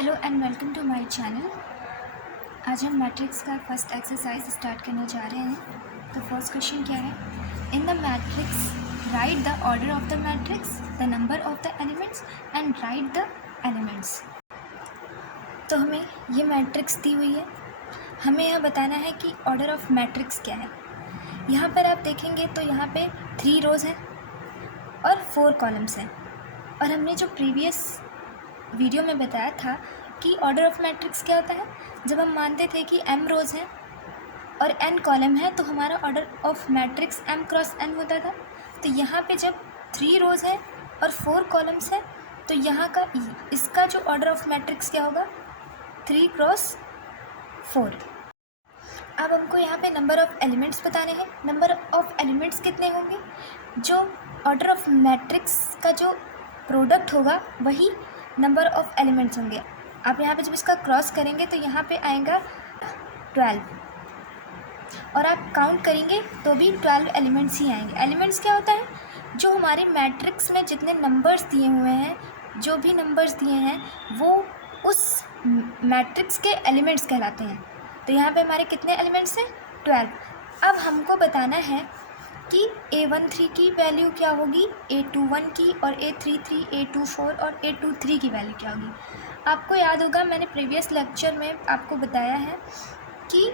Hello and welcome to my channel. आज हम matrix का फर्स्ट एक्सरसाइज स्टार्ट करने जा रहे हैं। तो फर्स्ट क्वेश्चन क्या है, in the matrix right the order of the matrix, the number of the elements and right the elements. तो हमें ये मैट्रिक्स दी हुई है, हमें यह बताना है कि ऑर्डर ऑफ मैट्रिक्स क्या है। यहाँ पर आप देखेंगे तो यहाँ पे 3 रोज़ हैं और 4 कॉलम्स हैं। और हमने जो प्रीवियस वीडियो में बताया था कि ऑर्डर ऑफ मैट्रिक्स क्या होता है, जब हम मानते थे कि m रोज़ हैं और n कॉलम है तो हमारा order of matrix m cross n होता था। तो यहाँ पे जब 3 रोज़ हैं और 4 कॉलम्स हैं तो यहाँ का इसका जो ऑर्डर ऑफ मैट्रिक्स क्या होगा, 3 क्रॉस 4। अब हमको यहाँ पे नंबर ऑफ़ एलिमेंट्स बताने हैं। नंबर ऑफ़ एलिमेंट्स कितने होंगे, जो ऑर्डर ऑफ मैट्रिक्स का जो प्रोडक्ट होगा वही नंबर ऑफ़ एलिमेंट्स होंगे। आप यहाँ पे जब इसका क्रॉस करेंगे तो यहाँ पे आएगा 12 और आप काउंट करेंगे तो भी 12 एलिमेंट्स ही आएंगे। एलिमेंट्स क्या होता है, जो हमारे मैट्रिक्स में जितने नंबर्स दिए हुए हैं, जो भी नंबर्स दिए हैं वो उस मैट्रिक्स के एलिमेंट्स कहलाते हैं। तो यहाँ पे हमारे कितने एलिमेंट्स हैं, 12। अब हमको बताना है कि A13 की वैल्यू क्या होगी, A21 की, और A33, A24 और A23 की वैल्यू क्या होगी। आपको याद होगा मैंने प्रीवियस लेक्चर में आपको बताया है कि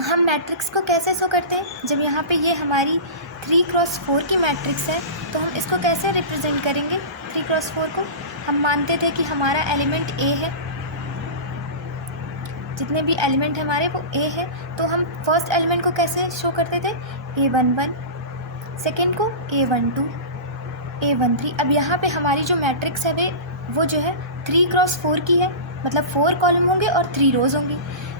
हम मैट्रिक्स को कैसे शो करते हैं। जब यहाँ पे ये हमारी 3 क्रॉस 4 की मैट्रिक्स है तो हम इसको कैसे रिप्रेजेंट करेंगे। 3 क्रॉस 4 को हम मानते थे कि हमारा एलिमेंट A है, जितने भी एलिमेंट हमारे वो A है, तो हम फर्स्ट एलिमेंट को कैसे शो करते थे, A11, सेकेंड को A12, A13। अब यहाँ पे हमारी जो मैट्रिक्स है वो जो है 3 क्रॉस 4 की है, मतलब 4 कॉलम होंगे और 3 रोज़ होंगी।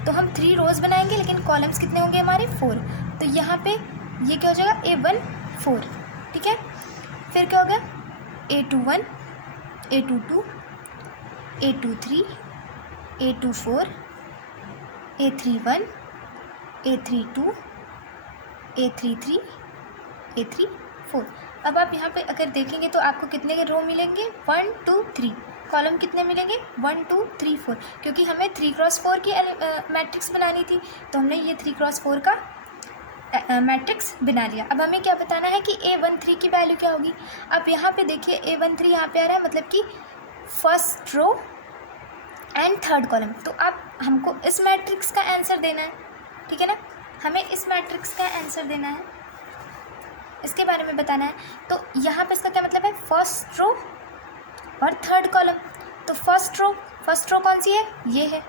तो हम 3 रोज़ बनाएंगे लेकिन कॉलम्स कितने होंगे हमारे, 4। तो यहाँ पे ये क्या हो जाएगा, A14, ठीक है। फिर क्या हो गया, A21, A22, A23, A24, A31, A32, A33, A34। अब आप यहाँ पे अगर देखेंगे तो आपको कितने के रो मिलेंगे, 1 2 3। कॉलम कितने मिलेंगे, 1 2 3 4, क्योंकि हमें 3 क्रॉस 4 की मैट्रिक्स बनानी थी तो हमने ये 3 क्रॉस 4 का मैट्रिक्स बना लिया। अब हमें क्या बताना है कि A13 की वैल्यू क्या होगी। अब यहाँ पे देखिए A13 यहाँ पे आ रहा है, मतलब कि first row and third column. तो आप हमको इस मैट्रिक्स का आंसर देना है, ठीक है ना। हमें इस मैट्रिक्स का आंसर देना है, इसके बारे में बताना है। तो यहाँ पे इसका क्या मतलब है, फर्स्ट रो और थर्ड कॉलम। तो फर्स्ट रो कौन सी है, ये है।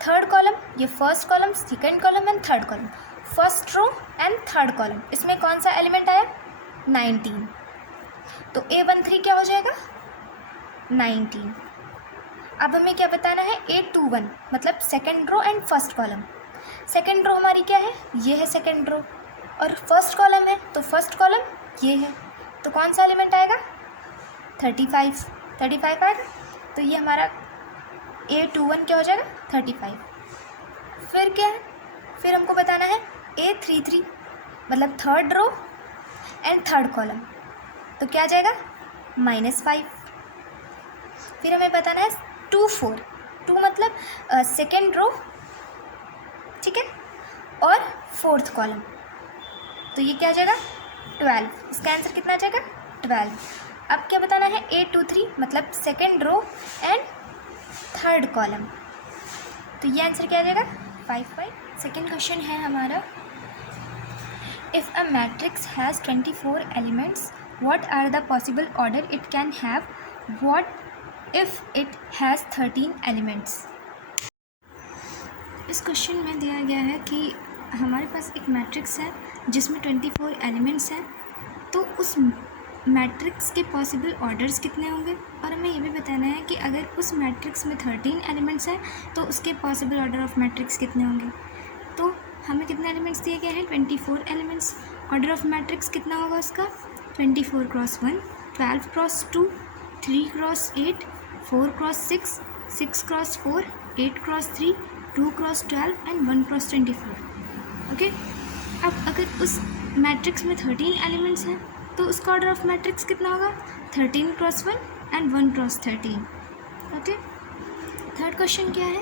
थर्ड कॉलम, ये first column, second column and third column. First row and third column, इसमें कौन सा एलिमेंट आया, 19। तो A13 क्या हो जाएगा, 19। अब हमें क्या बताना है, A21 मतलब second row and first column. Second row हमारी क्या है, ये है सेकंड रो, और फर्स्ट कॉलम है तो फर्स्ट कॉलम ये है। तो कौन सा एलिमेंट आएगा, 35 आएगा। तो ये हमारा A21 क्या हो जाएगा, 35। फिर क्या है, फिर हमको बताना है A33 मतलब third row and third column. तो क्या आ जाएगा, -5। फिर हमें बताना है 2 मतलब सेकेंड रो, ठीक है, और फोर्थ कॉलम। तो ये क्या आ जाएगा, 12। इसका आंसर कितना आ जाएगा, 12। अब क्या बताना है, A23 मतलब second row and third column. तो ये आंसर क्या आ जाएगा, 5। सेकेंड क्वेश्चन है हमारा, if a matrix has 24 elements what are the possible order it can have, what if it has 13 elements. इस क्वेश्चन में दिया गया है कि हमारे पास एक मैट्रिक्स है जिसमें 24 एलिमेंट्स हैं, तो उस मैट्रिक्स के पॉसिबल ऑर्डर्स कितने होंगे, और हमें ये भी बताना है कि अगर उस मैट्रिक्स में 13 एलिमेंट्स हैं तो उसके पॉसिबल ऑर्डर ऑफ मैट्रिक्स कितने होंगे। तो हमें कितने एलिमेंट्स दिए गए हैं, 24 एलिमेंट्स। ऑर्डर ऑफ मैट्रिक्स कितना होगा उसका, 24 cross 1, 12 cross 2, 3 cross 8, 4 cross 6, 6 cross 4, 8 cross 3, 2 cross 12 and 1 cross 24। Okay. अब अगर उस मैट्रिक्स में 13 एलिमेंट्स हैं तो उसका ऑर्डर ऑफ मैट्रिक्स कितना होगा, 13 cross 1 and 1 cross 13। Okay. Third question क्या है?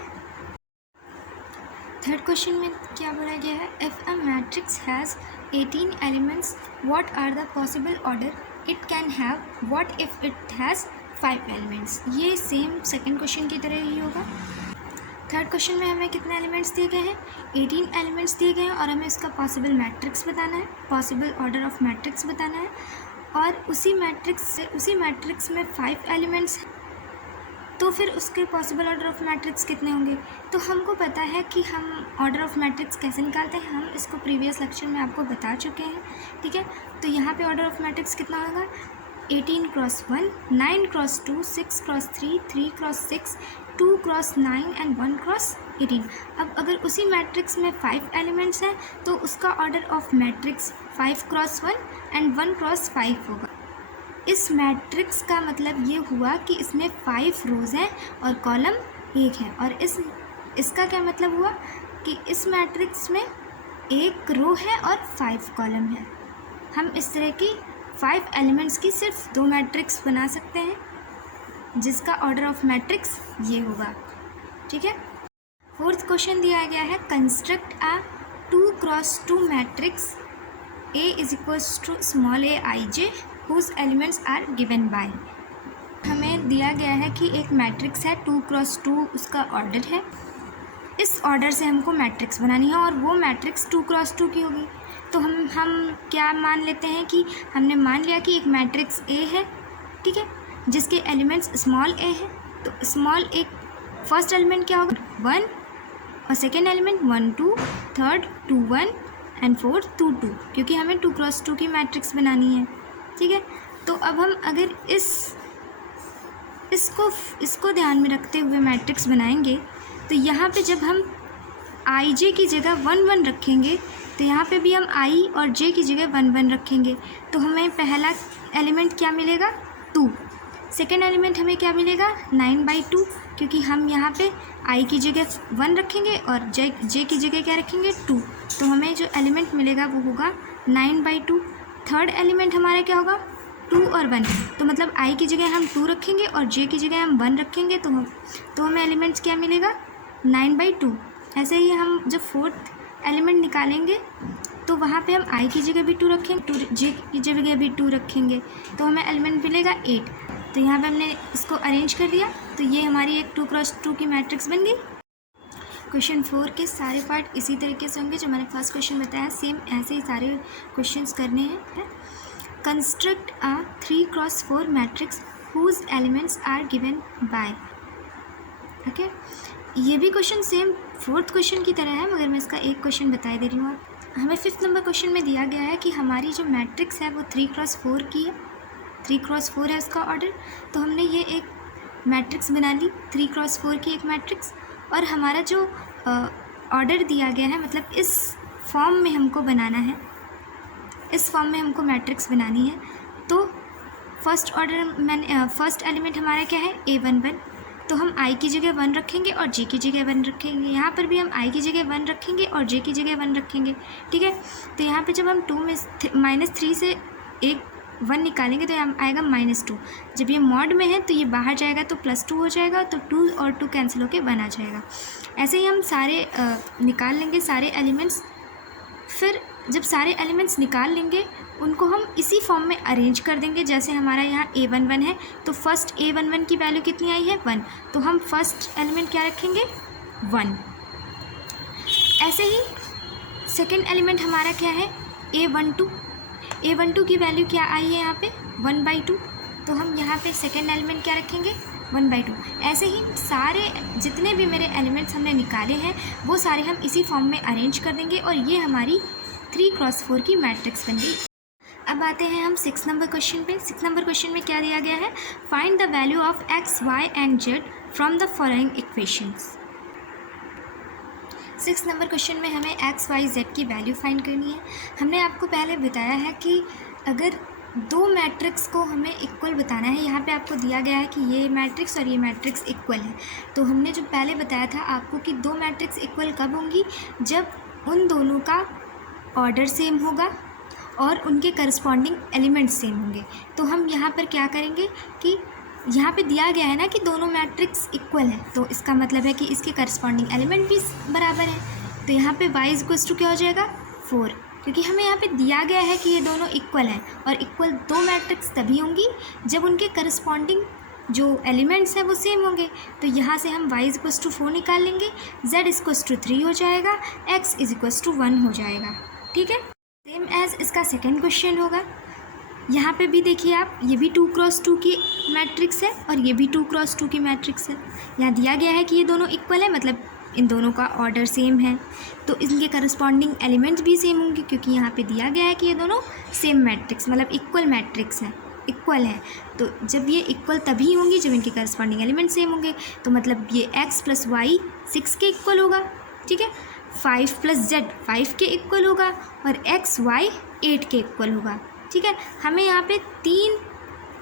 थर्ड क्वेश्चन में क्या बोला गया है? If a matrix has 18 elements what are the possible order it can have, what if it has 5 elements. ये सेम सेकंड क्वेश्चन की तरह ही होगा। थर्ड क्वेश्चन में हमें कितने एलिमेंट्स दिए गए हैं? 18 एलिमेंट्स दिए गए हैं और हमें इसका पॉसिबल मैट्रिक्स बताना है, पॉसिबल ऑर्डर ऑफ मैट्रिक्स बताना है। और उसी मैट्रिक्स में 5 एलिमेंट्स, तो फिर उसके पॉसिबल ऑर्डर ऑफ मैट्रिक्स कितने होंगे? तो हमको पता है कि हम ऑर्डर ऑफ मैट्रिक्स कैसे निकालते हैं, हम इसको प्रीवियस लेक्चर में आपको बता चुके हैं, ठीक है। तो यहाँ पे ऑर्डर ऑफ मैट्रिक्स कितना होगा? 18 cross 1, 9 cross 2, 6 cross 3, 3 cross 6, 2 cross 9 and 1 cross 18। अब अगर उसी मैट्रिक्स में 5 एलिमेंट्स हैं तो उसका order of matrix 5 cross 1 and 1 cross 5 होगा। इस मैट्रिक्स का मतलब ये हुआ कि इसमें 5 रोज़ हैं और कॉलम 1 है। और इसका क्या मतलब हुआ कि इस मैट्रिक्स में 1 रो है और 5 कॉलम है। हम इस तरह की 5 एलिमेंट्स की सिर्फ 2 मैट्रिक्स बना सकते हैं जिसका ऑर्डर ऑफ मैट्रिक्स ये होगा, ठीक है। फोर्थ क्वेश्चन दिया गया है construct a 2 cross 2 matrix A is equals to small a I j whose elements are given by. हमें दिया गया है कि एक मैट्रिक्स है 2 क्रॉस 2, उसका ऑर्डर है। इस ऑर्डर से हमको मैट्रिक्स बनानी है और वो मैट्रिक्स 2 क्रॉस 2 की होगी। तो हम क्या मान लेते हैं कि हमने मान लिया कि एक मैट्रिक्स A है, ठीक है, जिसके एलिमेंट्स स्मॉल a है। तो स्मॉल a फर्स्ट एलिमेंट क्या होगा? 1 और second element 1 2, third 2 1 and fourth 2 2, क्योंकि हमें 2 क्रॉस 2 की मैट्रिक्स बनानी है, ठीक है। तो अब हम अगर इसको ध्यान में रखते हुए मैट्रिक्स बनाएंगे तो यहाँ पे जब हम आई जे की जगह 1 1 रखेंगे तो यहाँ पे भी हम आई और जे की जगह 1 1 रखेंगे। तो हमें पहला एलिमेंट क्या मिलेगा? 2। सेकेंड एलिमेंट हमें क्या मिलेगा? 9/2, क्योंकि हम यहाँ पे आई की जगह 1 रखेंगे और जे की जगह क्या रखेंगे? 2। तो हमें जो एलिमेंट मिलेगा वो होगा 9/2। थर्ड एलिमेंट हमारा क्या होगा? 2 और 1। तो मतलब आई की जगह हम 2 रखेंगे और जे की जगह हम 1 रखेंगे, तो हमें एलिमेंट्स क्या मिलेगा? 9/2। ऐसे ही हम जब फोर्थ एलिमेंट निकालेंगे तो वहाँ पे हम आई की जगह भी 2 रखेंगे, जे की जगह भी 2 रखेंगे, तो हमें एलिमेंट मिलेगा 8। तो यहाँ पे हमने इसको अरेंज कर दिया, तो ये हमारी एक 2 क्रॉस 2 की मैट्रिक्स बन गई। क्वेश्चन 4 के सारे पार्ट इसी तरीके से होंगे जो मैंने फर्स्ट क्वेश्चन बताया, सेम ऐसे ही सारे क्वेश्चंस करने हैं। Construct a 3 cross 4 matrix whose elements are given by. Okay, ये भी क्वेश्चन सेम फोर्थ क्वेश्चन की तरह है, मगर मैं इसका एक क्वेश्चन बता दे रही हूँ। हमें 5th नंबर क्वेश्चन में दिया गया है कि हमारी जो मैट्रिक्स है वो 3 क्रॉस 4 की है, 3 क्रॉस 4 है उसका ऑर्डर। तो हमने ये एक मैट्रिक्स बना ली 3 क्रॉस 4 की एक मैट्रिक्स, और हमारा जो ऑर्डर दिया गया है, मतलब इस फॉर्म में हमको बनाना है, इस फॉर्म में हमको मैट्रिक्स बनानी है। तो फर्स्ट एलिमेंट हमारा क्या है? A11। तो हम i की जगह 1 रखेंगे और j की जगह 1 रखेंगे। यहाँ पर भी हम i की जगह 1 रखेंगे और j की जगह 1 रखेंगे, ठीक है। तो यहाँ पे जब हम 2 में -3 से एक 1 निकालेंगे तो यहाँ आएगा -2। जब ये मॉड में है तो ये बाहर जाएगा तो +2 हो जाएगा, तो 2 और 2 कैंसिल होकर 1 आ जाएगा। ऐसे ही हम सारे निकाल लेंगे सारे एलिमेंट्स। फिर जब सारे एलिमेंट्स निकाल लेंगे उनको हम इसी फॉर्म में अरेंज कर देंगे। जैसे हमारा यहाँ A11 है तो फर्स्ट A11 की वैल्यू कितनी आई है? 1। तो हम फर्स्ट एलिमेंट क्या रखेंगे? 1। ऐसे ही सेकेंड एलिमेंट हमारा क्या है? A12। A12 की वैल्यू क्या आई है यहाँ पे? 1/2। तो हम यहाँ पे सेकेंड एलिमेंट क्या रखेंगे? 1/2। ऐसे ही सारे जितने भी मेरे एलिमेंट्स हमने निकाले हैं वो सारे हम इसी फॉर्म में अरेंज कर देंगे और ये हमारी 3 क्रॉस 4 की मैट्रिक्स बन गई। अब आते हैं हम 6 नंबर क्वेश्चन पे। 6 नंबर क्वेश्चन में क्या दिया गया है? Find the value of x, y and z from the following equations. 6 number question में हमें x, y, z की वैल्यू फाइंड करनी है। हमने आपको पहले बताया है कि अगर 2 मैट्रिक्स को हमें इक्वल बताना है, यहाँ पे आपको दिया गया है कि ये मैट्रिक्स और ये मैट्रिक्स इक्वल है। तो हमने जो पहले बताया था आपको कि 2 मैट्रिक्स इक्वल कब होंगी? जब उन दोनों का ऑर्डर सेम होगा और उनके करस्पॉन्डिंग एलिमेंट्स सेम होंगे। तो हम यहाँ पर क्या करेंगे कि यहाँ पे दिया गया है ना कि दोनों मैट्रिक्स इक्वल है, तो इसका मतलब है कि इसके करस्पॉन्डिंग एलिमेंट भी बराबर है। तो यहाँ पे y इक्वल्स टू क्या हो जाएगा 4, क्योंकि हमें यहाँ पे दिया गया है कि ये दोनों इक्वल हैं, और इक्वल दो मैट्रिक्स तभी होंगी जब उनके करस्पॉन्डिंग जो एलिमेंट्स हैं वो सेम होंगे। तो यहाँ से हम y इक्वल्स टू 4 निकाल लेंगे, z इक्वल्स टू 3 हो जाएगा, x इक्वल्स टू 1 हो जाएगा। ठीक है, सेम एज इसका सेकेंड क्वेश्चन होगा। यहाँ पे भी देखिए आप, ये भी 2x2 की मैट्रिक्स है और ये भी 2x2 की मैट्रिक्स है। यहाँ दिया गया है कि ये दोनों इक्वल है, मतलब इन दोनों का ऑर्डर सेम है, तो इनके करस्पॉन्डिंग एलिमेंट्स भी सेम होंगे, क्योंकि यहाँ पे दिया गया है कि ये दोनों सेम मैट्रिक्स मतलब इक्वल मैट्रिक्स हैं, इक्वल है। तो जब ये इक्वल तभी होंगी जब इनके करस्पॉन्डिंग एलिमेंट सेम होंगे, तो मतलब ये x + y 6 के इक्वल होगा। ठीक है, 5 + z 5 के इक्वल होगा और x y 8 के इक्वल होगा। ठीक है, हमें यहाँ पे 3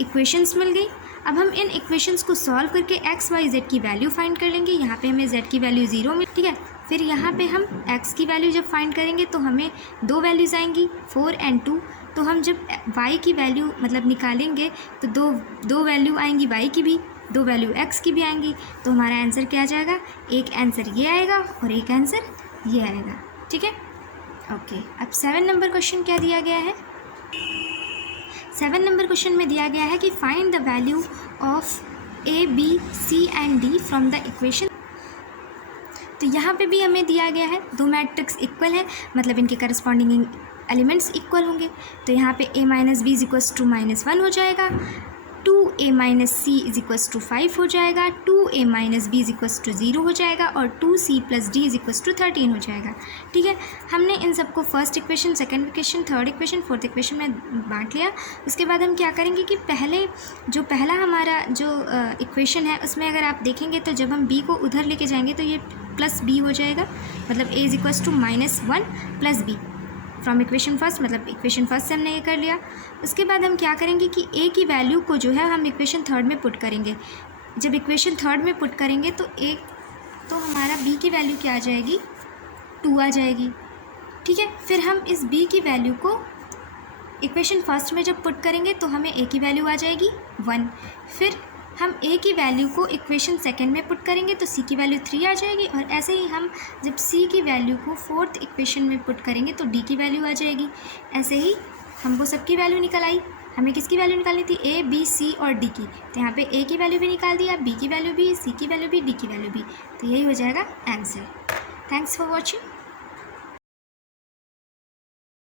इक्वेशंस मिल गई। अब हम इन इक्वेशंस को सॉल्व करके x y z की वैल्यू फाइंड कर लेंगे। यहाँ पे हमें z की वैल्यू 0 मिली। ठीक है, फिर यहाँ पे हम x की वैल्यू जब फाइंड करेंगे तो हमें दो वैल्यूज़ आएंगी 4 और 2। तो हम जब y की वैल्यू मतलब निकालेंगे तो दो वैल्यू आएंगी y की भी, दो वैल्यू x की भी आएंगी। तो हमारा आंसर क्या आ जाएगा, एक आंसर ये आएगा और एक आंसर ये आएगा। ठीक है, ओके। अब 7 नंबर क्वेश्चन क्या दिया गया है। 7 नंबर क्वेश्चन में दिया गया है कि find the value of a, b, c and d from the equation. तो यहाँ पे भी हमें दिया गया है दो मैट्रिक्स इक्वल है, मतलब इनके करस्पॉन्डिंग एलिमेंट्स इक्वल होंगे। तो यहाँ पे a - b इक्वल्स टू -1 हो जाएगा, 2a - c इक्वल्स टू 5 हो जाएगा, 2a - b इक्वल्स टू 0 हो जाएगा और 2c + d इक्वल्स टू 13 हो जाएगा। ठीक है, हमने इन सबको first equation, second equation, third equation, fourth equation में बांट लिया। उसके बाद हम क्या करेंगे कि पहला हमारा जो इक्वेशन है उसमें अगर आप देखेंगे तो जब हम b को उधर लेके जाएंगे तो ये +b हो जाएगा, मतलब a equals to -1 + b from equation first, मतलब इक्वेशन फर्स्ट से हमने ये कर लिया। उसके बाद हम क्या करेंगे कि a की वैल्यू को जो है हम इक्वेशन थर्ड में पुट करेंगे। जब इक्वेशन थर्ड में पुट करेंगे तो हमारा b की वैल्यू क्या आ जाएगी, 2 आ जाएगी। ठीक है, फिर हम इस b की वैल्यू को इक्वेशन फर्स्ट में जब पुट करेंगे तो हमें a की वैल्यू आ जाएगी 1। फिर हम a की वैल्यू को इक्वेशन सेकंड में पुट करेंगे तो c की वैल्यू 3 आ जाएगी, और ऐसे ही हम जब c की वैल्यू को फोर्थ इक्वेशन में पुट करेंगे तो d की वैल्यू आ जाएगी। ऐसे ही हमको सबकी वैल्यू निकल आई। हमें किसकी वैल्यू निकालनी थी, a, b, c और d की। तो यहाँ पे a की वैल्यू भी निकाल दिया, b की वैल्यू भी, c की वैल्यू भी, d की वैल्यू भी। तो यही हो जाएगा आंसर। Thanks for watching.